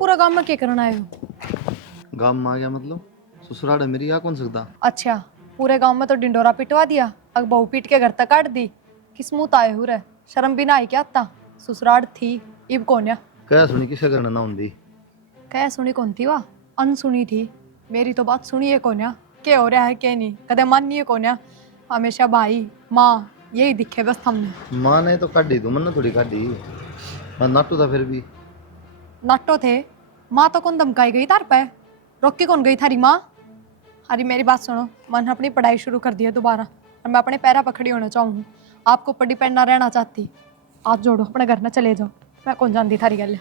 पूरा गांव में क्या करना आए हो? गांव में आ गया मतलब ससुराल है मेरी, आ कौन सकता। अच्छा, पूरे गांव में तो डिंडोरा पिटवा दिया, अब बहू पीट के घर तक काट दी। किस मुंह आए हो रे? शर्म भी ना आई क्या आता? ससुराल थी इब कोन्या। कह सुनी किसे करना ना होंगी। कह सुनी कौन थी वाह? अनसुनी थी। मेरी तो बात सुनिए कोन्या, क्या हो रहा है क्या नहीं कदे मानिए कोन्या। हमेशा भाई माँ यही दिखे बस हमने। माँ ने तो काटी, तू मन थोड़ी काटी। मैं नाटू था फिर भी। नाटो थे। माँ तो कौन धमकाई गई तार पे? रोक के कौन गई थारी माँ? अरे मेरी बात सुनो, मैंने अपनी पढ़ाई शुरू कर दी है दोबारा और मैं अपने पैरों पर खड़ी होना चाहूँ। आपको ऊपर डिपेंड ना रहना चाहती। हाथ जोड़ो अपने घर में चले जाओ। मैं कौन जानती थारी गल।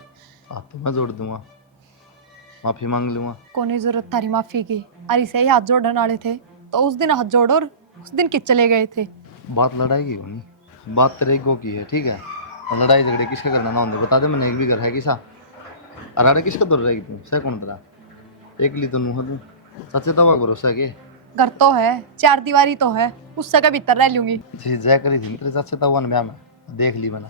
हाथ तो मैं जोड़ दूंगा, माफी मांग लूंगा। कोनी जरूरत थारी माफी की। अरे से ही हाथ जोड़ने वाले थे तो उस दिन हाथ जोड़ो और उस दिन किस चले गए थे। बात लड़ाई की होनी, बात तेरे गो की है, ठीक है। और लड़ाई झगड़े किसके करना ना होंगे बता दे। मैंने एक भी घर है किसा अराड़े किसका दूर रहेगी तू सह कौन तेरा एक ली तो नूह तू सच्चे तवा भरोसा है के। घर तो है, चार दीवारी तो है, उससे का भीतर रह लूंगी। जी जय करी थी तेरे सच्चे तवा ने मैं देख ली मैंने।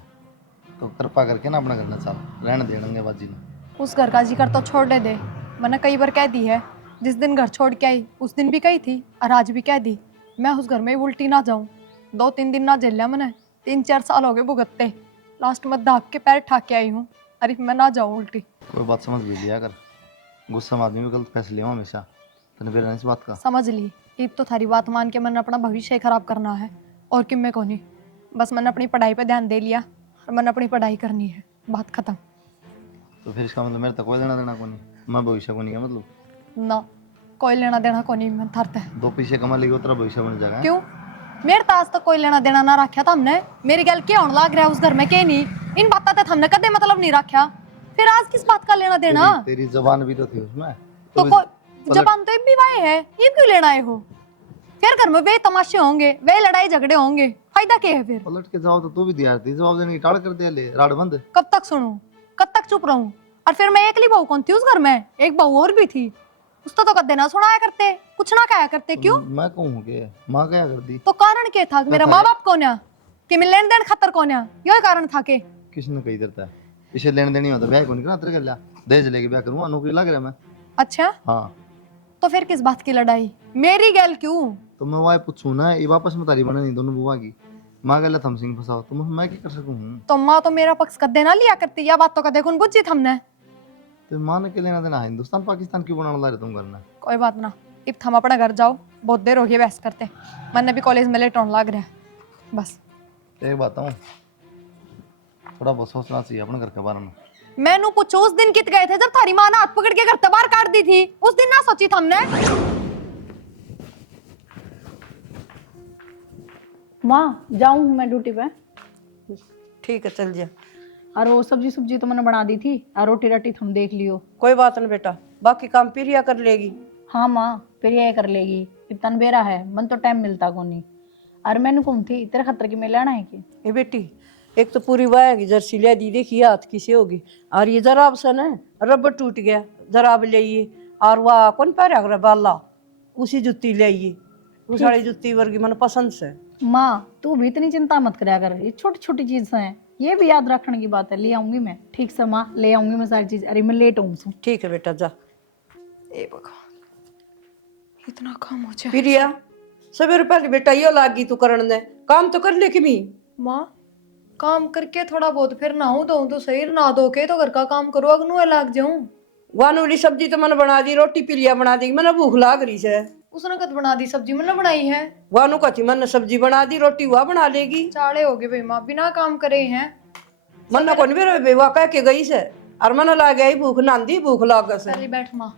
तो कृपा करके ना अपना करना चाल रहने देंगे बाजी ने। उस घर का जिक्र तो छोड़ दे। मैंने कई बार कह दी है, जिस दिन घर छोड़ के आई उस दिन भी कही थी और आज भी कह दी, मैं उस घर में उल्टी ना जाऊं। 2-3 दिन ना झेला मैंने, 3-4 साल हो गए भुगतते। लास्ट में दाग के पैर ठाक के आई हूँ। अरे मैं ना जाऊं उल्टी। कोई बात समझ भी लिया कर, गुस्सा में आदमी भी गलत फैसले हो हमेशा। तने फिर इस बात का समझ ली। ईब तो थारी बात मान के मैंने अपना भविष्य ही खराब करना है और कि मैं कौन। बस मैंने अपनी पढ़ाई पे ध्यान दे लिया और मैंने अपनी पढ़ाई करनी है, बात खत्म। तो फिर इसका मतलब मेरे तक कोई लेना देना को नहीं, मैं भविष्य को नहीं है मतलब। ना कोई लेना देना को नहीं मैं थारते। दो पैसे कमा लेगी तेरा भविष्य बन जाएगा। क्यों? मेरे तो आज तक कोई लेना देना ना रखा था हमने। मेरी गल क्या होने लग रहा है उस घर में के नहीं? इन बातों तक हमने कदे मतलब नहीं रखा। फिर आज किस बात का लेना देना? तेरी जबान भी तो थी उसमें तो तो कोई जबान तो भी वाए है, ये क्यों लेना आए हो? फिर घर में वे तमाशे होंगे, वे लड़ाई झगड़े होंगे, फायदा क्या है फिर? पलट के जाओ तो तू भी तैयार थी जवाब देने की टाड़ कर दे ले राड बंद। कब तक सुनूं? कब तक चुप रहूं? और फिर मैं एकली बहू कौन थी उस घर में? एक बहू और भी थी। उसको तो कदे ना सुनाया करते, कुछ ना कहा करते। क्यों? मैं कहूँ के माँ क्या कर दी। तो कारण क्या था? मेरा माँ बाप कौन है कि मैं लेन देन खातर कौन है? यही कारण था के? किसने कही करता है इसे लेने देनी होता ब्याह को नहीं करा तेरे गला दहेज लेके ब्याह करूँगा नौकरी लग रहा मैं। अच्छा, हाँ तो फिर किस बात की लड़ाई? मेरी गैल क्यों? तो मैं वहाँ पूछूँ ना ये वापस में तारी बने नहीं दोनों बुआ की। माँ गला थम सिंह फंसाओ तो मैं क्या कर सकूँ। तो माँ तो मेरा पक्ष कदे ना लिया करती, या बात तो कदे कौन बुझी हमने। तो माँ ने के लेना देना हिंदुस्तान पाकिस्तान क्यों बनाना ला रहे तुम करना। कोई बात ना, इब थम अपना घर जाओ, बहुत देर हो गई बहस करते। मैंने भी कॉलेज में लेट होने लग रहा है बस। एक बात हूँ थोड़ा बहुत सोचना चाहिए अपने घर के बारे में। मैनू पूछो उस दिन कित गए थे जब थारी माँ ने हाथ पकड़ के घर से बाहर काट दी थी? उस दिन ना सोची हमने? माँ जाऊँ मैं ड्यूटी पे। ठीक है चल जा। और वो सब्जी सब्जी तो मैंने बना दी थी और रोटी राटी तुम देख लियो। कोई बात नहीं बेटा, बाकी काम प्रिया कर लेगी। हाँ माँ फिर ये कर लेगी, इतना बेरा है मन तो टाइम मिलता को नहीं। और मैंने कौन थी तेरे खतर की मैं लेना है कि? ये बेटी एक तो पूरी वाया की जर्सी ले दी, देखिए हाथ किसे होगी। और ये जराब सन है, रबर टूट गया, जराब ले आइए। और वह कौन पैर अगर बाला उसी जुत्ती ले आइए, उस वाली जुत्ती वर्गी मन पसंद से। माँ तू भी इतनी चिंता मत करा कर, ये छोटी छोटी चीज हैं, ये भी याद रखने की बात है। ले आऊंगी मैं, ठीक से माँ ले आऊंगी मैं सारी चीज। अरे मैं लेट हूँ। ठीक है बेटा जा। ए भगवान, इतना काम हो जाए। प्रिया सवेरे पहले बेटा ये लागी तू करण ने काम तो कर ले कि मी। माँ काम करके थोड़ा बहुत फिर नहाऊं धोऊं तो सही, नहा धो के तो घर का काम करो, अगनू लाग जाऊं। वानू वाली सब्जी तो मैंने बना दी, रोटी प्रिया बना दी, मैंने भूख लाग रही है। उसने कद बना दी सब्जी? मैंने बनाई है। वानू कहती मैंने सब्जी बना दी, रोटी हुआ बना लेगी। चाड़े हो गए भाई माँ, बिना काम करे हैं। मन्ना कौन मेरे बेवा कह के गई से और मन ला गई भूख नांदी भूख लाग से। पहले बैठ माँ,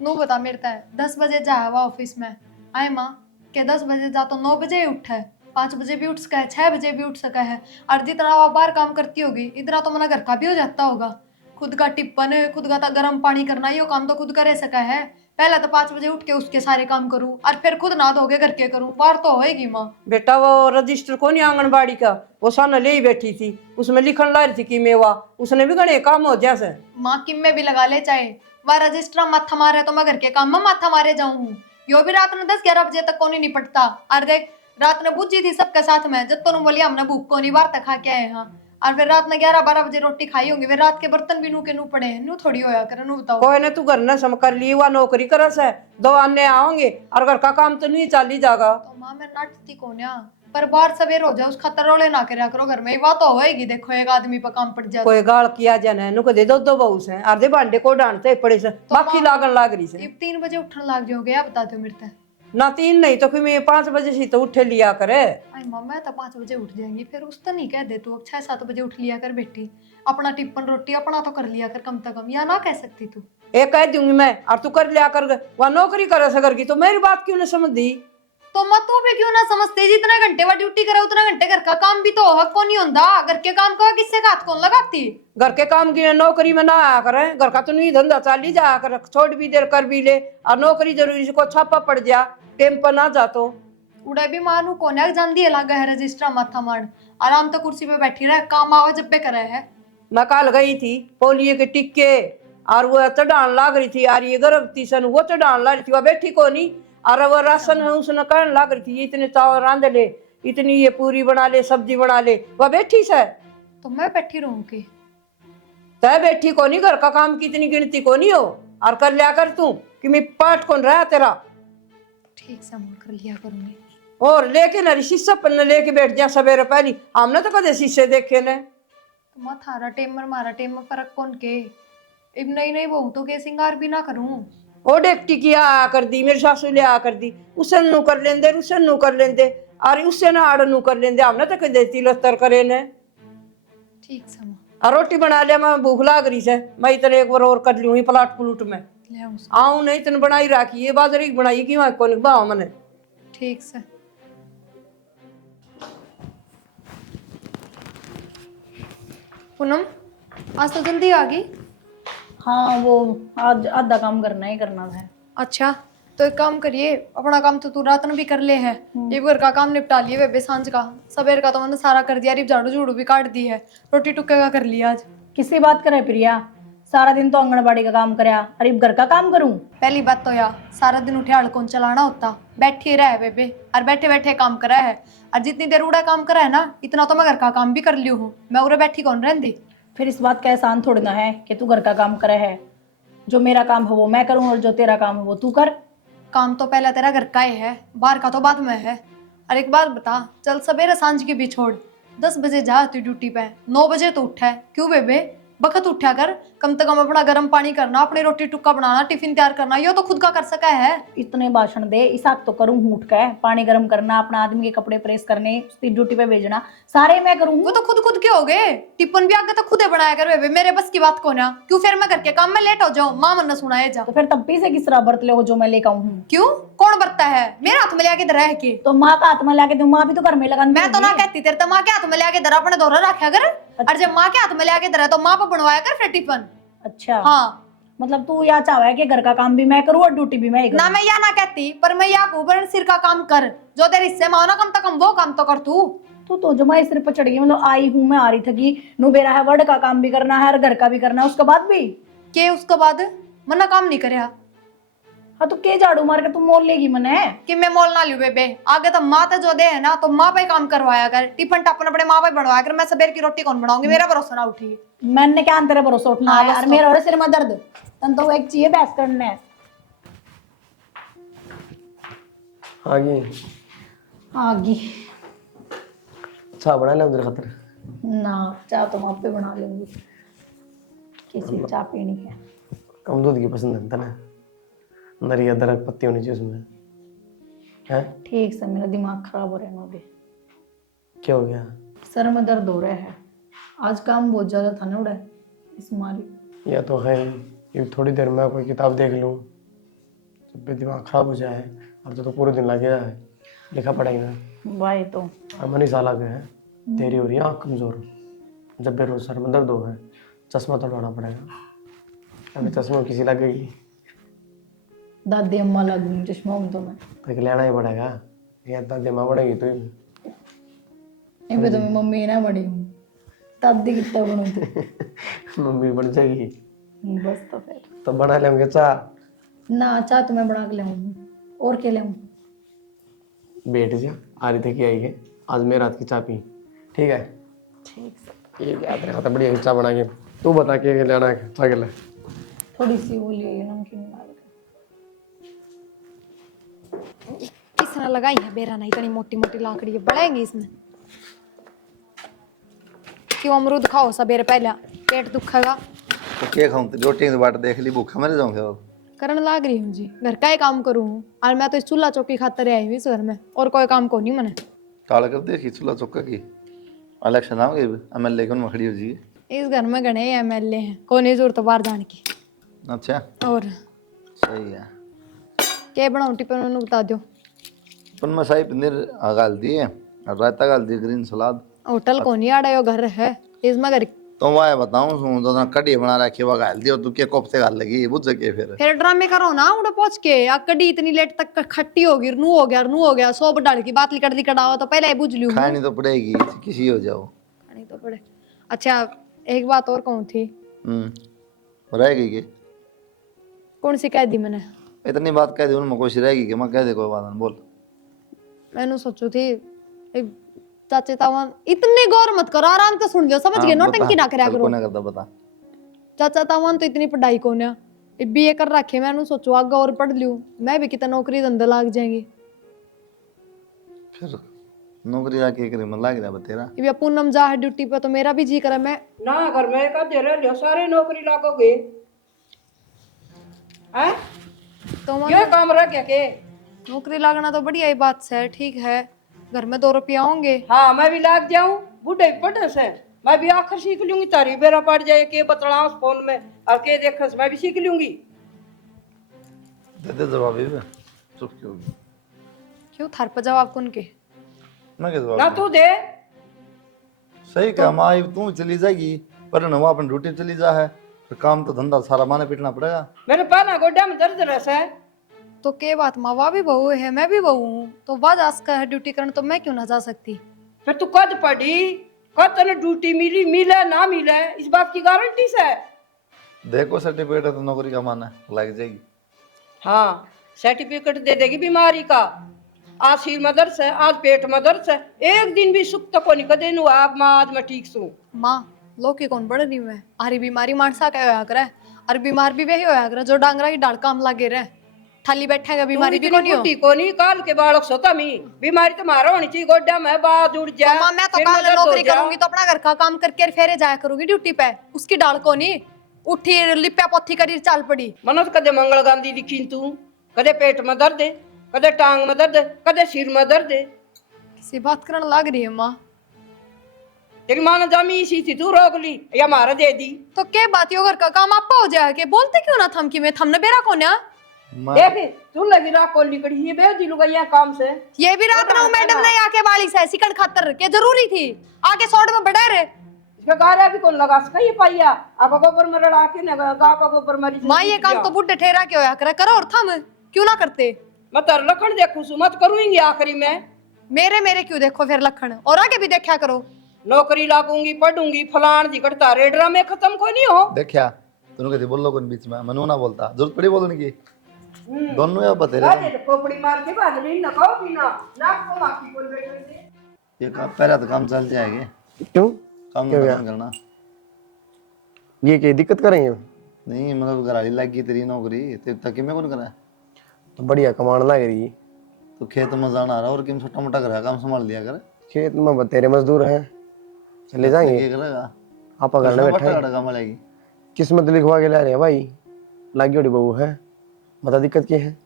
नू बता मेरे तय 10 बजे जा हुआ ऑफिस में आए माँ के 10 बजे जा तो 9 बजे ही उठा है, 5 बजे भी उठ सका है, 6 बजे भी उठ सका है। और जितना वो बाहर काम करती होगी इतना तो मना घर का भी हो जाता होगा। खुद का टिप्पन, खुद का गर्म पानी करना, ये काम तो खुद करे सका है। पहले तो 5 बजे उठ के उसके सारे काम करूँ और फिर खुद ना धोगे घर के करूँ, बाहर तो होएगी माँ। बेटा वो रजिस्टर को नहीं आंगनबाड़ी का वो सामने ले ही बैठी थी, उसमें लिखन ला रही थी कि मेवा, उसने भी गणे काम हो जैसे। माँ किम में भी लगा ले चाहे, वह रजिस्ट्रा माथा मारे तो मैं घर के काम में माथा मारे जाऊँ। यो भी रात में 10-11 बजे तक कौन नहीं निपटता। और देख रात ने बुझी थी सबके साथ में, जब तो बोलिए हमने भूख को नहीं बाहर तक खा के आए। हाँ और फिर रात में 11-12 बजे रोटी खाई होंगी, फिर रात के बर्तन भी नू के नू पड़े हैं, नू थोड़ी होया करे, नू बताओ। कोई ने तू घर ने सम कर ली, वह नौकरी करस है, दो आने आओगे और घर का काम तो नहीं चाली जागा। तो माँ मैं नाटती कोन्या, पर बाहर सवेर हो जाए उस खतर रोले ना करया करो घर में, बात तो होएगी। देखो एक आदमी पर काम पड़ जाए कोई गाल किया जाने नु को दे दो बहू से आधे भांडे को डांटते पड़े से बाकी लागन लाग रही तो से। अब 3 बजे उठने लग जाओगे, या बता दो मेरे से। ना 3 नहीं तो फिर मैं 5 बजे से तो उठे लिया करे। आई माँ मैं तो 5 बजे उठ जाएंगी, फिर उस तो नहीं कह दे तू अब 6-7 बजे उठ लिया कर बेटी, अपना टिप्पन रोटी अपना तो कर लिया कर कम से कम, या ना कह सकती तू। एक कह दूंगी मैं और तू कर लिया कर, वह नौकरी करे सकर की तो मेरी बात क्यों नहीं समझ दी। तो मैं तू भी क्यों ना समझते, जितने घंटे वह ड्यूटी करे उतना घंटे घर का काम भी तो हक को नहीं होता, घर के काम को किससे हाथ कौन लगाती। घर के काम की नौकरी में ना आया करे, घर का तो नहीं धंधा चाली जाया कर, छोड़ भी देर कर भी ले और नौकरी जरूरी से को छापा पड़ जा टेम पर ना जा तो। उड़े भी मानू कोने जान दिए लगा है रजिस्ट्रा माथा मार, आराम तो कुर्सी पे बैठी रहे, काम आवा जब पे करे है। मैं कल गई थी पोलियो के टिक्के और वो चढ़ान लाग रही थी और ये गर्भवती सन वो चढ़ान लाग रही थी, वह बैठी को नहीं और वो राशन है उसने कहने लाग रही थी ये इतने चावल रांध ले, इतनी ये पूरी बना ले, सब्जी बना ले, वह बैठी से। तो मैं बैठी रहूंगी। तय बैठी को नहीं, घर का काम की इतनी गिनती को नहीं हो और कर लिया कर तू कि मैं पाठ कौन रहा तेरा। ठीक से मोड़ कर लिया करूंगी। और लेके ना शीशा पन्ने लेके बैठ जा सवेरे पहली, हमने तो कदे शीशे देखे ने। तो मैं थारा टेमर मारा टेमर फर्क कौन के, अब नई नई बहू तो के सिंगार भी ना करूं। ओ डेक्टी की आ कर दी मेरी सासू ले आ कर दी, उसे नु कर लेंदे उसे नु कर लेंदे और उससे ना आड़ नु कर लेंदे, हमने तो कदे तिलस्तर करे ने। ठीक से माँ और रोटी बना लिया, मैं भूख लाग रही से, मैं इतने एक बार और कर लूंगी प्लाट प्लूट में ले आऊं। आऊं नहीं इतने बनाई राखी ये बाजरे की बनाई क्यों को नहीं बाओ मैंने। ठीक से। पूनम आज तो जल्दी आ गई। हाँ वो आज आधा काम करना ही करना था। अच्छा तो एक काम करिए, अपना काम तो तू रात में भी कर ले है, ये घर का काम निपटा लिए बेबे, सांझ का सवेर का तो मैंने सारा कर दिया, रिप झाड़ू झूड़ू भी काट दी है, रोटी टुक्के का कर लिया आज। किसी बात करे प्रिया, सारा दिन तो आंगनबाड़ी का काम करया, अरे घर का काम करूं। पहली बात तो यार सारा दिन उठे हड़कों चलाना होता, बैठे रहे बेबे और बैठे बैठे काम करा है, और जितनी देर उड़ा काम करा है ना इतना तो मैं घर का काम भी कर लियो हूँ, मैं उरे बैठी कौन रहती। फिर इस बात का एहसान थोड़ी ना है कि तू घर का काम करे है, जो मेरा काम है वो मैं करूं और जो तेरा काम है वो तू कर। काम तो पहले तेरा घर का ही है, बाहर का तो बाद में है। और एक बात बता, चल सवेरे सांझ की भी छोड़, 10 बजे जा तू ड्यूटी पे, 9 बजे तो उठा है क्यों बेबे, बखत उठा कर, कम से कम अपना गर्म पानी करना, अपनी रोटी टुक्का बनाना, टिफिन तैयार करना, ये तो खुद का कर सका है। इतने भाषण दे, इसाक तो करूं उठ के, पानी गर्म करना, अपना आदमी के कपड़े प्रेस करने, उसकी ड्यूटी पे भेजना, सारे मैं करूं। वो तो खुद के हो गए, टिफिन भी आगे तो खुदे बनाया कर बेबे, मेरे बस की बात को ना, क्यों फिर मैं करके काम में लेट हो जाऊं, माँ मन सुनाए जा। तो फिर तब्बी से किस तरह बर्त ले जो मैं लेकर आऊं हूं। क्यों कौन बरता है, मेरे हाथ में लिया के रह के। तो माँ का हाथ में लाके दूं, माँ भी तो घर में लगा। मैं तो ना कहती, तेरे तो माँ के हाथ में लिया के धरा अपने दोहरा रखा कर, और जब माँ के हाथ में लिया के धरा तो माँ पर बनवाया कर फिर टिफिन। अच्छा हाँ मतलब तू या चाह है कि घर का काम भी मैं करूं और ड्यूटी भी मैं ही ना, करूं। मैं या ना कहती, पर मैं या ऊपर सिर का काम कर, जो तेरे हिस्से में हो ना कम से कम वो काम तो कर तू। तू तो जमा सिर पर चढ़ गई, मतलब आई हूं मैं, आ रही थी कि नु बेरा है, वर्ड का काम भी करना है और घर का भी करना है, उसके बाद भी के उसके बाद मना काम नहीं करया। हाँ तो के झाड़ू मार के तू मोल लेगी मने। कि मैं मोल ना लू बेबे, आगे तो माँ तो जो दे है ना तो माँ पे काम करवाया कर, टिफिन टापन अपने माँ पे बनवाया कर, मैं सवेर की रोटी कौन बनाऊंगी, मेरा भरोसा ना उठी। मैंने क्या तेरे भरोसा उठना हाँ, है यार, बस मेरा और सिर में दर्द, तन तो एक चाहिए बहस करने है। आगे आगी चाह बना ले उधर खातर ना, चाय तो मैं पे बना लूंगी, किसी चाय पीनी है। कम दूध की पसंद है ना, अंदर ये अदरक पत्ती होनी चाहिए उसमें है। ठीक से मेरा दिमाग खराब हो रहा है ना अभी, क्या हो गया? सर में दर्द हो रहा है, आज काम बहुत ज्यादा था ना उड़ा इस मारी। या तो है ये थोड़ी देर में कोई किताब देख लूँ, जब भी दिमाग खराब हो जाए, और तो पूरे दिन लगे है लिखा पड़ेगा। भाई तो अमन ही साल आ गए हैं, तेरी हो रही है आँख कमजोर, जब भी रोज सर में दर्द हो है चश्मा तो लगाना पड़ेगा, अभी चश्मा किसी लगेगी दादी अम्मा लगूंगी चश्मा हूं तो मैं, तो लेना ही पड़ेगा, या दादी माँ बढ़ेगी तो ही। ये तो मैं मम्मी ना बड़ी हूँ, दादी कितना बनू तू। मम्मी बढ़ जाएगी बस तो फिर तो बना लेंगे चाह। ना, चाह तो मैं बना के लाऊं और क्या लाऊं। बैठ जा, आ रही थी कि आई है आज मेरे रात की चाह पी, ठीक है। ठीक है। ये क्या तेरे हाथ बड़ी हिस्सा बना के तू बता के लेना है क्या ले थोड़ी सी वो ले नमकीन डाल के। किसने लगाई है बेरा नहीं इतनी मोटी मोटी लाकड़ी बढ़ेंगी इसमें। क्यों अमरूद खाओ सबेरे पहले पेट दुखेगा। तो क्या खाऊं तो रोटी की बाट देख ली भूखा मर जाऊंगा अब। करने लाग रही हूँ जी घर का ही काम करूँ और मैं तो इस चूल्हा चौकी खातर आई हुई इस घर में और कोई काम को नहीं मने। काला कर देखी चूल्हा चौका की इलेक्शन आ गई MLA कौन मखड़ी हो जी। इस घर में घने MLA हैं कोई नहीं जरूरत बाहर जाने की। अच्छा और सही है। क्या बनाऊँ टिफिन में बता दो। पण में शाही पनीर गाल दी है और रायता गाल दी ग्रीन सलाद। होटल को नहीं आड़ा यो घर है इसमें घर तो मैं बताऊं सुन तो कड़ी बना रखी वो गाल दी और तू के कोफ्ते गाल लगी बुझ के फिर ड्रामे करो ना उड़े पहुंच के या कड़ी इतनी लेट तक खट्टी होगी नू हो गया सौ डाल की बात लिकड़ लिकड़ावा तो पहले ही बुझ लूं खानी तो पड़ेगी किसी हो जाओ खानी तो पड़े। अच्छा एक बात और कहूँ थी। रहेगी के कौन सी कह दी मैंने। इतनी बात कह दी उनमें कोई सी रहेगी कि मैं कह दे कोई बात नहीं बोल। मैंने सोचू थी एक चाचे तावन इतने गौर मत करो आराम से सुन लो समझ गए नौटंकी ना करा करो। ना करता बता चाचा तावन तो इतनी पढ़ाई को ना BA कर रखे मैंने सोचू आगे और पढ़ लूं मैं भी कितना नौकरी धंधा लाग जाएंगी। फिर नौकरी जाके करे मन लाग रहा तेरा ये पूनम जा है ड्यूटी पे तो मेरा भी जी करे मैं ना घर में का दे रहे सारे नौकरी लागोगे हैं तो ये काम रह गया के। नौकरी लागना तो बढ़िया ही बात है ठीक है घर में 2 रुपया होंगे। हाँ मैं भी लाग जाऊं बूढ़े पढ़े से मैं भी आखिर सीख लूंगी तारी बेरा पड़ जाए के बतला उस फोन में और के देखस मैं भी सीख लूंगी। दे दे जवाब भी चुप क्यों होगी क्यों थार पर जवाब कौन के मैं क्या ना जवाब तू दे सही कहा माँ तू चली जाएगी पर न वो अपन ड्यूटी चली जा है फिर काम तो धंधा सारा माने पीटना पड़ेगा। मेरे पाना गोड्डा में दर्द रहता है तो के बात माँ वह भी बहू है मैं भी बहू हूँ तो वह जा सकता है ड्यूटी करने तो मैं क्यों ना जा सकती। फिर तू कद पढ़ी कद तने ड्यूटी मिले ना मिले इस बात की गारंटी से। देखो सर्टिफिकेट है तो नौकरी का माना लग जाएगी। हाँ सर्टिफिकेट दे देगी बीमारी का आज सिर में दर्द है आज पेट में दर्द है एक दिन भी सुख तो को नहीं कदे नु आप माँ आज मैं ठीक सू माँ लोग की कौन बढ़ रही मैं आरी बीमारी मानसा क्या होया करे और बीमार भी वही होया करे जो डांगरा की डाल काम लगे रहे थाली बैठेगा बीमारी भी कोनी काल के बालक सोता मी बीमारी तो मारा होनी चाहिए गोड्डा में बात उड़ जा तो माँ मैं तो काल नौकरी करूंगी तो अपना घर का काम करके फेरे जाया करूंगी ड्यूटी पे उसकी डाल को नहीं उठी लिप्या पोथी करी चाल पड़ी मनो तो कदे मंगल गांधी दिखी तू कदे पेट में दर्द है कदे टांग में दर्द है कदे सिर में दर्द है किसी बात करने लग रही है माँ। तेरी माँ ने जामी इसी थी तू रोक ली या मारा दे दी तो क्या बात यो घर का काम आपा हो जाए के बोलते क्यों ना थम की मैं थमने बेरा को ना देख तू लगी रात को निकली ये बे दिलू गया काम से ये भी रात ना मैडम ने आके बाली से सिकड़ खातर के जरूरी थी आके सौड़ में बढ़ा रहे इसका गारा भी कौन लगा सका ये पाइया अब गोबर में रड़ा के ना गा का गोबर मरी माँ ये काम तो बुढ़े ठहरा के होया करे करो और थम क्यों ना करते। मैं तर लखन देखू सु मत करूंगी आखिरी में मेरे क्यों देखो फिर लखन और आगे भी देखा करो नौकरी लागूंगी पढ़ूंगी फलान जिकड़ता रेडरा में खत्म कोई नहीं हो देखा दोनों कहते बोल लो कौन बीच में मनु ना बोलता जरूरत पड़ी बोलने की दोनों या बतेरे अरे खोपड़ी मार के बाद नहीं ना खाओ पीना नाक को माखी कोई बैठे दे ये काम पहला तो काम चल जाएगा क्यों काम नहीं करना ये क्या दिक्कत करेंगे नहीं मतलब घराली लग गई तेरी नौकरी तेरे तक में कौन करा तो बढ़िया कमाने लग रही तो खेत में जाना आ रहा और किम छोटा मोटा घर का काम संभाल लिया कर खेत में तेरे मजदूर हैं चले जाएंगे क्या करेगा आप घर में बैठे हैं। काम मिलेगी किस्मत लिखवा के ला रहे हैं भाई लागी बड़ी बहू है बता दिक्कत क्या है।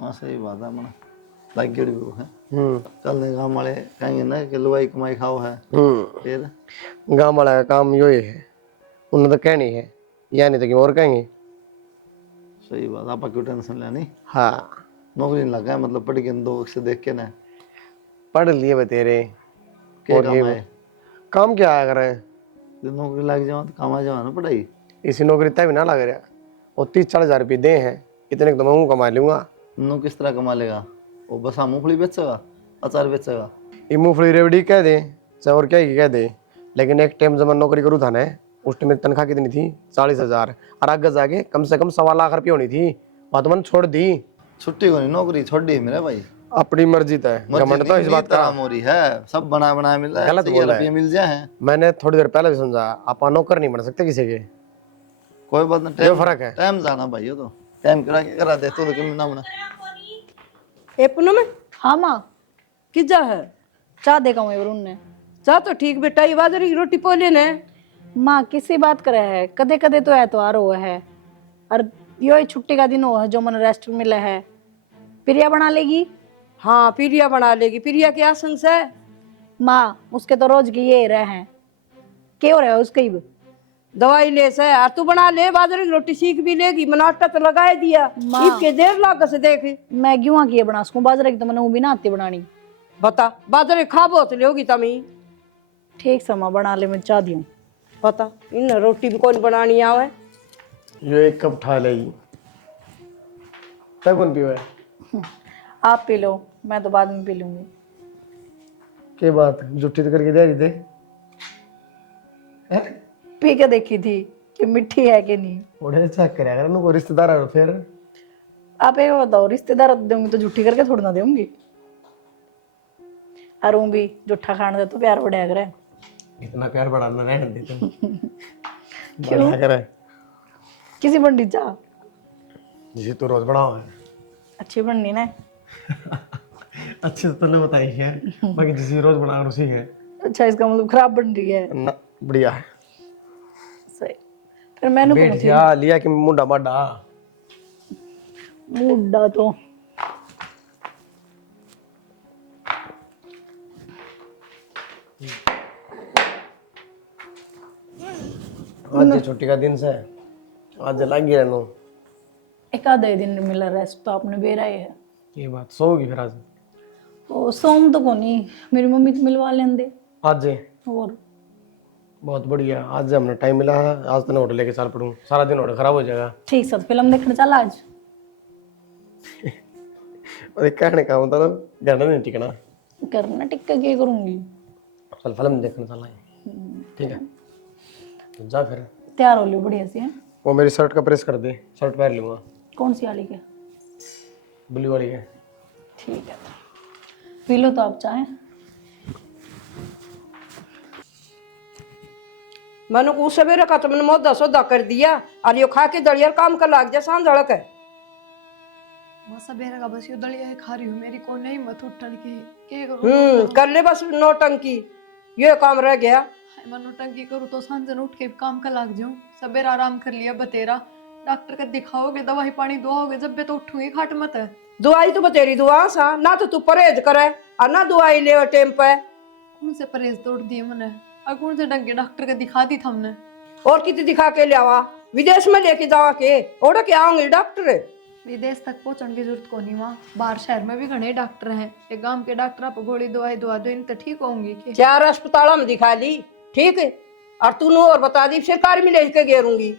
हाँ सही बात है मना लग गई वो है कल ने काम वाले कहेंगे ना कि लुवाई कमाई खाओ है फिर गाँव वाला का काम यो ही है उन्हें तो कहनी है या नहीं तो क्यों और कहेंगे। सही बात आप क्यों टेंशन लेनी हाँ नौकरी नहीं लगा है मतलब पढ़ के 2 अक्षर देख के ना पढ़ लिए बतेरे क्या काम है काम क्या आया करे नौकरी लग जाओ तो काम आ जाओ ना पढ़ाई इसी नौकरी तय भी ना लग रहा और 30-40 हजार रुपये दे हैं इतने तो मैं कमा लूंगा। नो किस तरह कमा लेगा वो बस हम मूंगफली बेचेगा अचार बेचेगा ये मूंगफली रेवड़ी कह दे चाहे और क्या ही कह दे लेकिन एक टाइम जब मैं नौकरी करूँ था ना उस टाइम मेरी तनख्वाह कितनी थी 40,000 और आगे जाके कम से कम 1.25 लाख रुपये होनी थी बात मैंने छोड़ दी। छुट्टी को नहीं नौकरी छोड़ दी मेरे भाई अपनी मर्जी तय घमंड तो इस बात का हो रही है, सब बना बनाया मिल रहा है, गलत बोला है। मिल जाए। मैंने थोड़ी देर पहले भी समझा, आप नौकर नहीं बन सकते किसी के। कोई बात नहीं, जो फर्क है। टाइम जाना भाई, हो तो टाइम करा दे तो क्यों ना बना। ए पूनम हाँ माँ, किजा है चाह देगा मैं वरुण ने। जा तो ठीक बेटा, ये बाजरे की रोटी पोले ने। माँ किसी बात करे है, कदे कदे तो एतवार हुआ है और यो छुट्टी का दिन हुआ है जो मन रेस्ट मिला है। प्रिया बना लेगी। हाँ प्रिया बना लेगी, प्रिया के आसन से। माँ उसके तो रोज की ये रहे हैं, क्या हो रहा है उसके ही। दवाई ले से और तू बना ले, बाजरे की रोटी सीख भी लेगी। मनाटा तो लगाए दिया, माँ। इसके देर लाग से देख। मैं क्यों की बना सकूं, बाजरे की तो मैंने वो भी ना आती बनानी। बता बाजरे खा बहुत लोगी तमी। ठीक से माँ बना ले, मैं चाह दी हूँ। पता इन रोटी भी कौन बनानी आवे। ये एक कप उठा लेगी, तब कौन पीवे। आप पी लो, मैं तो बाद में पी लूंगी। के बात जुट्टी तो करके दे रही थे। पी के देखी थी कि मिठी है कि नहीं। ओढ़े चेक करे अगर उनको रिश्तेदार है फिर। आप एक बताओ, रिश्तेदार दूंगी तो झूठी करके थोड़ी ना दूंगी। और वो भी जूठा खाने से तो प्यार बढ़िया करे। इतना प्यार बढ़ाना रहने दे तुम। बढ़िया करे किसी बंडी चाह जिसे तू रोज बढ़ाओ है। अच्छी बननी ना। अच्छे से तूने बताई है, बाकी जिसे रोज बना उसी है अच्छा, इसका मतलब खराब बन रही है। ना। बढ़िया है। सही। फिर मैंने बैठ कौन सी जा लिया कि मुंडा माडा। मुड्डा तो आज ये छुट्टी का दिन से आज लग गया नो। एक आधा दिन मिला रेस्ट तो आपने बेरा ही है। ये बात सोगी फिर आज। ओ सोम तो कोनी, मेरी मम्मी को मिलवा लेंदे। आज और बहुत बढ़िया, आज हमने टाइम मिला है। आज तो ऑर्डर लेके चल पड़ूं, सारा दिन ऑर्डर खराब हो जाएगा। ठीक से फिल्म देखने चल आज। और एक कहने का मतलब घर में नहीं टिकना, करना टिक्का क्या करूंगी। चल फिल्म देखने चल आए। ठीक है तो जा फिर। तैयार हो लियो बढ़िया से हैं? वो मेरी शर्ट का प्रेस कर दे, शर्ट पहन लूंगा। कौन सी वाली के? ब्लू वाली है। ठीक है, पी लो तो आप चाहें। मैंने को सवेरे का तो मैंने मोदा सौदा कर दिया और यो खा के दलिया काम कर लाग जा सांझ झड़क है। बस सवेरे का बस ये दलिया ही खा रही हूँ, मेरी को नहीं मत उठन की। क्या करूँ? कर ले बस नौटंकी, ये काम रह गया। मैं नौटंकी करूँ तो सांझन उठ के काम का लाग जाऊँ। सवेरे आराम कर लिया बतेरा, डॉक्टर का दिखाओगे, दवाई पानी दुआओगे, जब भी तो उठूंगी खाट मत है। दवाई तो बतेरी दुआ सा ना, तो तू परहेज करे और ना दवाई ले टाइम पे। कौन से परहेज तोड़ दिए मैंने, और कौन से ढंग के डॉक्टर का दिखा दी था हमने। और कितनी दिखा के ले आवा, विदेश में लेके जावा के ओढ़ के आऊंगी डॉक्टर। विदेश तक पहुंचने की जरूरत को नहीं, वहाँ बाहर शहर में भी घने डॉक्टर हैं। एक गांव के डॉक्टर आप गोली दवाई दुआ दो, इन तो ठीक होंगी कि। 4 अस्पताल में दिखा ली, ठीक है। और तू नो और बता दी सरकारी में लेके गेरूंगी।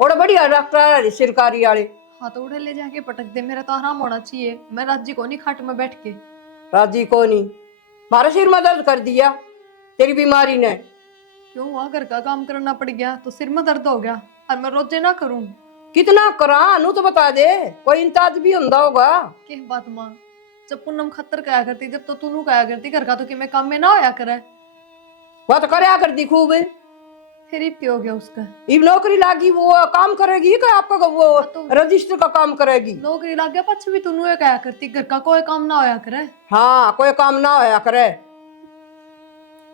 और बढ़िया डॉक्टर सरकारी वाले। हाँ तो उड़े ले जाके पटक दे, मेरा तो आराम होना चाहिए। मैं राज्य को नहीं खाट में बैठ के। राजी को नहीं, मारा सिर में दर्द कर दिया तेरी बीमारी ने। क्यों हुआ, घर का काम करना पड़ गया तो सिर में दर्द हो गया, और मैं रोजे ना करूं। कितना करा नू तो बता दे, कोई इंताज भी होंदा होगा। के बात मां, जब पूनम खतर कया करती, जब तो तू कया करती घर का, तो कि मैं काम में ना होया करे। वह तो करया कर दी खूब। फिर ही हो गया उसका। इब नौकरी लागी वो काम करेगी क्या आपका, वो रजिस्टर का काम करेगी। नौकरी लग गया पछ भी तू कया करती, घर का कोई काम ना होया करे। हाँ कोई काम ना होया करे।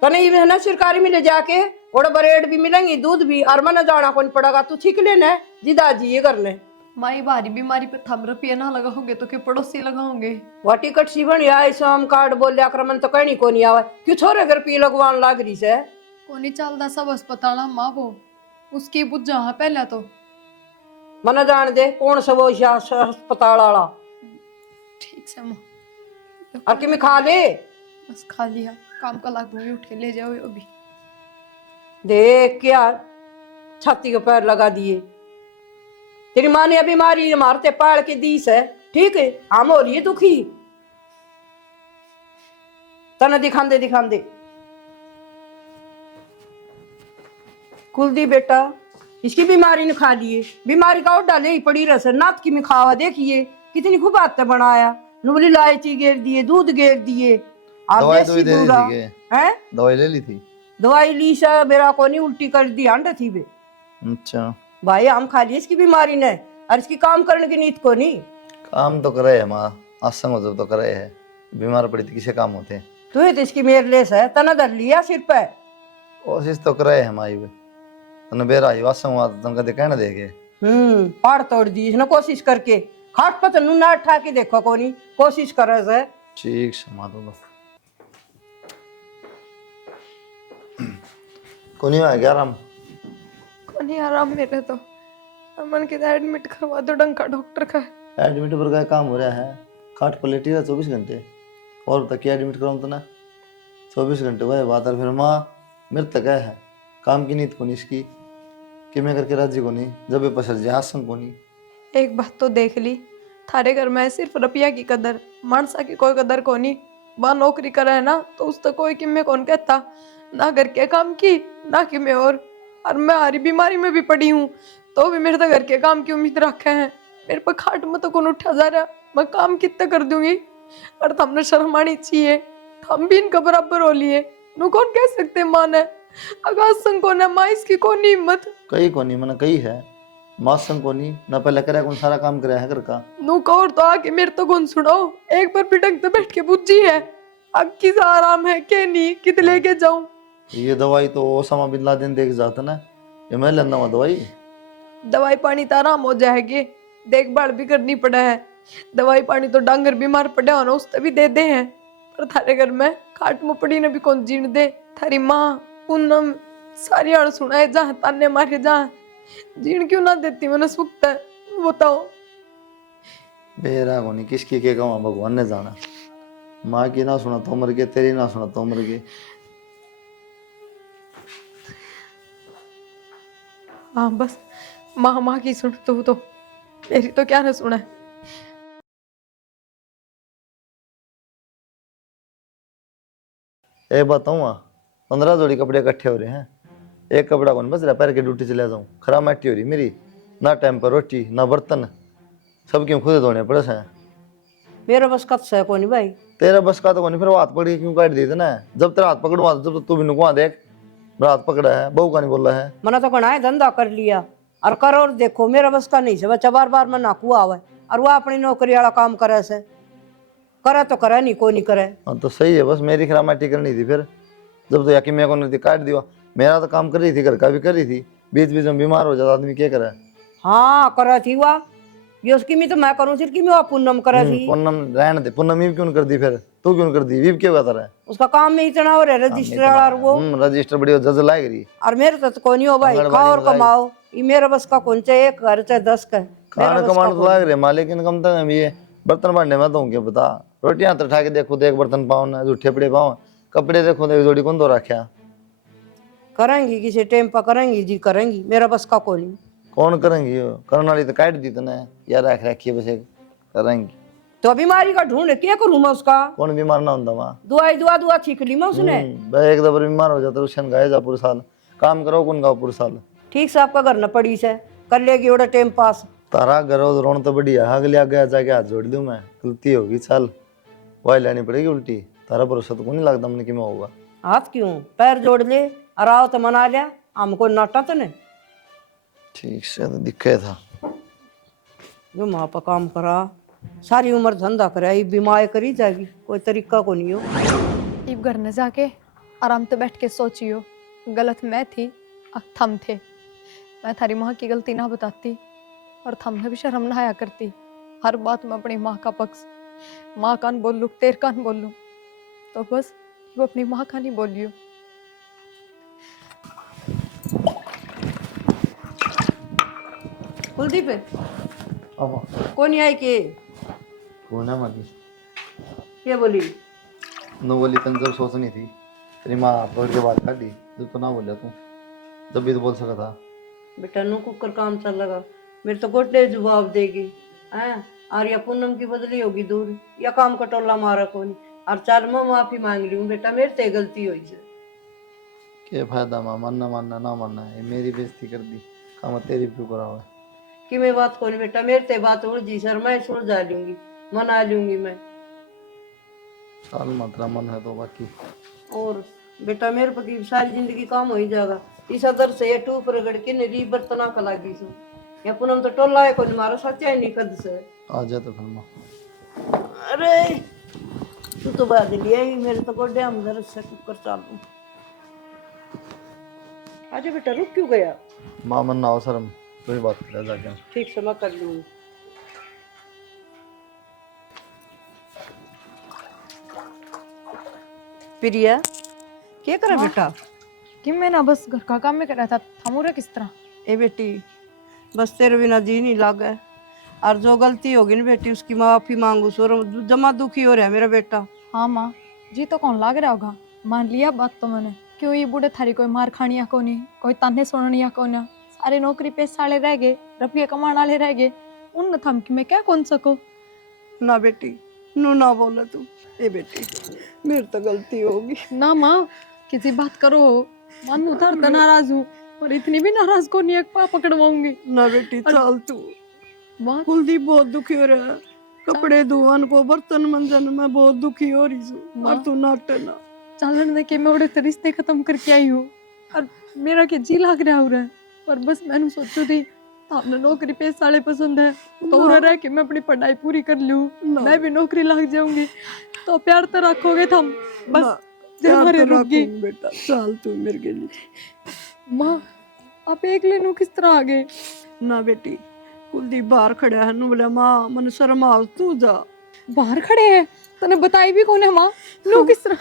तने ये है ना सरकारी में ले जाके और ब्रेड भी मिलेंगी, दूध भी, और मन जाना कौन पड़ेगा। तू ठीक लेना जिदा जी ये करने। माई भारी बीमारी पे थम रुपये ना लगाओगे तो के पड़ोसी लगाओगे। वह टिकट सी बन या श्रम कार्ड बोल आक्रमण तो कहनी को नहीं आवा, क्यों छोरे घर पी लगवान लाग रही से। को नहीं चलता सब अस्पताल माँ वो उसकी बुझा पहले तो। मन जान दे कौन सा वो अस्पताल वाला। ठीक से माँ, और कि मैं खा ले बस खा लिया, काम का लाग दूंगी, उठ के ले जाओ अभी। देख क्या छाती के पैर लगा दिए। तेरी माँ ने बीमारी मारते पाल के दी से, ठीक है। हम हो रही है दुखी, तना दिखांदे दिखांदे। कुलदीप बेटा इसकी बीमारी ने खा लिए, बीमारी का और डाले ही पड़ी रस नाथ की में खावा। देखिए कितनी खूब आते बनाया, नुबली इलायची गेर दिए, दूध गेर दिए, और दवाई देसी दे दी दूल्हा थी के है। दवाई ले ली थी। दवाई ली सा मेरा को नहीं उल्टी कर दी अंडा थी बे। अच्छा भाई हम खा लिए इसकी बीमारी ने, और इसकी काम करने की नीत को नहीं। काम तो करे है माँ, आसंग हो जब तो करे है, बीमार पड़ी थी किसे काम होते। तू तो इसकी मेरे लेस है, तना धर लिया सिर पे। कोशिश तो करे है माई वे, तने बेरा ही आसंग हुआ तो तनका दे कहना देगे। पहाड़ तोड़ दी इसने कोशिश करके, खाट पर तनु ना उठा के देखो कोनी कोशिश करे से। ठीक है माँ तो कोनी आ गया आराम। नहीं आराम मेरे तो अमन के एडमिट करवा दो डंका डॉक्टर का। एडमिट पर का काम हो रहा है, खाट पर लेटी रहा 24 घंटे, और तक एडमिट कराऊं तो ना 24 घंटे वह बात है। फिर माँ मेरे तक है काम की नीत को नहीं इसकी कि मैं करके राजी को नहीं, जब ये पसर जाए आसन को नहीं। एक बात तो देख ली, थारे घर में सिर्फ रुपया की कदर, मानसा की कोई कदर को नहीं। वह नौकरी करे है ना तो उस तक कोई किम्मे कौन कहता, ना घर के काम की ना कि मैं और मैं हारी बीमारी में भी पड़ी हूँ तो भी मेरे तो घर के काम की उम्मीद रखे हैं। मेरे पर खाट में तो कौन उठा जा रहा, मैं काम कितना कर दूंगी। और हमने शर्म आनी चाहिए, हम भी इनका बराबर हो लिए। नु कौन कह सकते मान है अगर संग को ना माँ इसकी कौन हिम्मत। कई को नहीं मैंने कही है मासन को नहीं ना, पहले करे कौन सारा काम कराया है घर का। नु कौर तो आके मेरे तो कौन सुनाओ, एक बार पिटक तो बैठ के बुझी है अब किस आराम है के नहीं कित लेके जाऊं। ये दवाई तो ओसामा बिन लादेन देख जाता ना, ये मैं लेना हुआ दवाई। दवाई पानी तो आराम हो जाएगी, देखभाल भी करनी पड़ा है। दवाई पानी तो डांगर बीमार पड़े हो ना उससे भी दे दे हैं, पर थारे घर में खाट में पड़ी ने भी कौन जीण दे। थारी माँ पूनम सारी आड़ सुनाए जहाँ ताने मारे जहाँ जीण क्यों ना देती मैंने सुखत है बताओ। बेरा को नहीं किसकी के कहूँ भगवान ने जाना, माँ की ना सुना तो मर गए, तेरी ना सुना तो मर गए। हाँ बस माँ माँ की सुन तो मेरी तो क्या ना सुना है। एक बताऊँ 15 जोड़ी कपड़े इकट्ठे हो रहे हैं, एक कपड़ा कौन बच रहा, पैर के ड्यूटी चले जाऊँ, खराब मिट्टी हो रही मेरी, ना टाइम पर रोटी ना बर्तन, सब क्यों खुद धोने पड़े हैं। मेरा बस कब से कोनी भाई। तेरा बस का तो कौन, फिर वो हाथ पकड़ के क्यों काट देते ना, जब तेरा हाथ पकड़वा जब तो तू भी नुकवा देख मेरा हाथ पकड़ा है, बहू का नहीं बोल रहा है। मैंने तो कहा है धंधा कर लिया और करो और देखो, मेरा बस का नहीं से बच्चा बार बार मैं नाकू आवे और वो अपनी नौकरी वाला काम करे से, करे तो करे नहीं को नहीं करे। हाँ तो सही है, बस मेरी खराब मिट्टी करनी थी फिर, जब तो याकि मेरे को नहीं काट दिया। मेरा तो काम कर रही थी, घर का भी कर रही थी, बीच बीच में बीमार हो जाता आदमी क्या करे। हाँ करे थी वाह, ये उसकी मी तो मैं करूँ सिर की मैं पूनम करे थी। पूनम रहने दे, पूनम वीव क्यों कर दी फिर, तू क्यों कर दी, वीव क्यों करता रहा। उसका काम में इतना हो रहा है रजिस्टर और वो रजिस्टर बढ़िया जज लाएग रही, और मेरे तो कोई नहीं हो भाई, खाओ और कमाओ, ये मेरा बस का कौन चाहे एक घर चाहे 10 का खाना कमाने तो लाग रहे माँ, लेकिन कम तक हम ये बर्तन भांडे में तो क्या बता, रोटियां तो उठा के देखो तो एक बर्तन पाओ ना, जूठे पड़े पाओ, कपड़े देखो तो एक जोड़ी कौन धो रखा। करेंगी किसी टाइम पर करेंगी जी करेंगी, मेरा बस का कोई नहीं। कौन करेंगी, यो करने वाली तो काट दी तने यार, रख रखी बस एक करेंगी। तो बीमारी का ढूंढ क्या करूँ मैं उसका, कौन बीमार ना होता वहाँ, दुआई दुआ ठीक ली मैं उसने। भाई एक दफा बीमार हो जाता रुशन गाए जा पूरे साल, काम करो कौन गाओ पूरे साल। ठीक से आपका घर न पड़ी से कर लेगी ओड़ा टाइम पास। तारा घर रोन तो बढ़िया, अगले आगे जाके हाथ जोड़ दूं मैं, गलती होगी चल वही लेनी पड़ेगी उल्टी, तारा भरोसा तो को नहीं लगता मैंने कि मैं होगा। हाथ क्यों पैर जोड़ ले और आओ तो मना लिया, हमको नाटा तो नहीं। ठीक से तो दिखे था, जो माँ पर काम करा सारी उम्र धंधा करे, ये बीमार करी जाएगी, कोई तरीका को नहीं हो। इब घर न जाके आराम से बैठ के सोचियो, गलत मैं थी थम थे, मैं थारी माँ की गलती ना बताती और थमने भी शर्म ना आया करती। हर बात में अपनी माँ का पक्ष, माँ कान बोल लूँ तेर कान बोल लूँ, तो बस वो अपनी माँ का नहीं बोलियो। कुलदीप अब कौन आई के कौन है मानी क्या बोली, नो बोली तन जब सोचनी थी, तेरी माँ पकड़ के बात काटी, जब तो ना बोला तू, जब भी तो बोल सका था। बेटा नो कुकर काम चल लगा, मेरे तो गोटे जवाब देगी हैं, और या पूनम की बदली होगी दूर, या काम का टोला मारा कोनी, और चार मैं माफी मांग रही हूँ बेटा, मेरे से गलती हुई है। क्या फायदा माँ, मानना मानना ना मानना, ये मेरी बेइज्जती कर दी, काम तेरी क्यों करा हुआ। कि मैं बात कोनी बेटा, मेरे से बात उड़ जी सर, मैं सुलझा लूंगी मना लूंगी मैं। साल मात्रा मन है तो बाकी और बेटा मेरे पति सारी जिंदगी काम हो ही जाएगा। इस अदर से ये टूप रगड़ के नरी बर्तना का लागी सु या पुनम तो टोला है कोई मारा सच्चा ही नहीं कद से। आ जा तो फिर माँ। अरे तू तो बाद लिया ही मेरे तो गोडे अंदर से कुकर चालू। आजा बेटा रुक क्यों गया? माँ मन ना हो शर्म, कोई बात कर जाके। ठीक से मैं कर लूंगी। प्रिया क्या करे बेटा? कि मैं ना बस घर का काम में कर रहा था, थमूरा किस तरह? ए बेटी बस तेरे बिना जी नहीं लागे और जो गलती होगी ना बेटी उसकी माफी मांगू सो जमा दुखी हो रहा है मेरा बेटा। हाँ माँ, जी तो कौन लाग रहा होगा, मान लिया बात तो मैंने। क्यों ये बूढ़े थारी कोई मार खानिया को नहीं, कोई ताने सुननिया को ना, सारे नौकरी पेशा वाले रह गए, रुपये कमाने वाले रह गए, उन थम कि मैं क्या कौन सको। ना बेटी नू ना बोला तू। ए बेटी मेरी तो गलती होगी। ना माँ किसी बात करो, मन उधर तो नाराज हूँ और इतनी भी नाराज को नहीं है पा पकड़वाऊंगी। ना बेटी चल तू। माँ कुलदीप बहुत दुखी हो रहा है, कपड़े धोवन को बर्तन मंजन में बहुत दुखी हो रही हूँ और तू नाटे ना। चालन दे के मैं उड़े तो रिश्ते खत्म करके आई हूँ और मेरा के जी लाग रहा हो रहा है, पर बस मैंने सोचू थी आपने नौकरी पेशा वाले पसंद है तो उरा रह के मैं अपनी पढ़ाई पूरी कर लूँ, मैं भी नौकरी लग जाऊंगी तो प्यार तो रखोगे थम बस जब हमारे रुक गई। बेटा चल तू मेरे के लिए। माँ आप एक लेनू किस तरह आ गए? ना बेटी कुलदीप बाहर खड़ा है नु बोला माँ मन शर्म आ तू जा। बाहर खड़े हैं तने बताई भी कौन है माँ, नो किस तरह?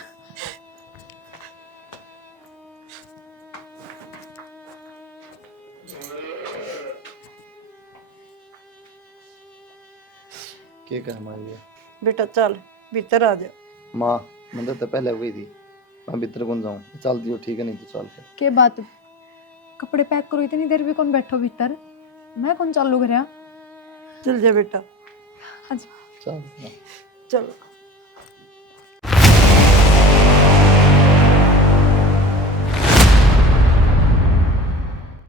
क्या कर हमारी है? बेटा चल भीतर आ जा। माँ मंदिर तो पहले हुई थी, मैं भीतर कौन जाऊँ? चल दियो ठीक है, नहीं तो चल फिर। के बात, कपड़े पैक करो, इतनी देर भी कौन बैठो भीतर, मैं कौन चालू कर चल जा बेटा आज। चल चल।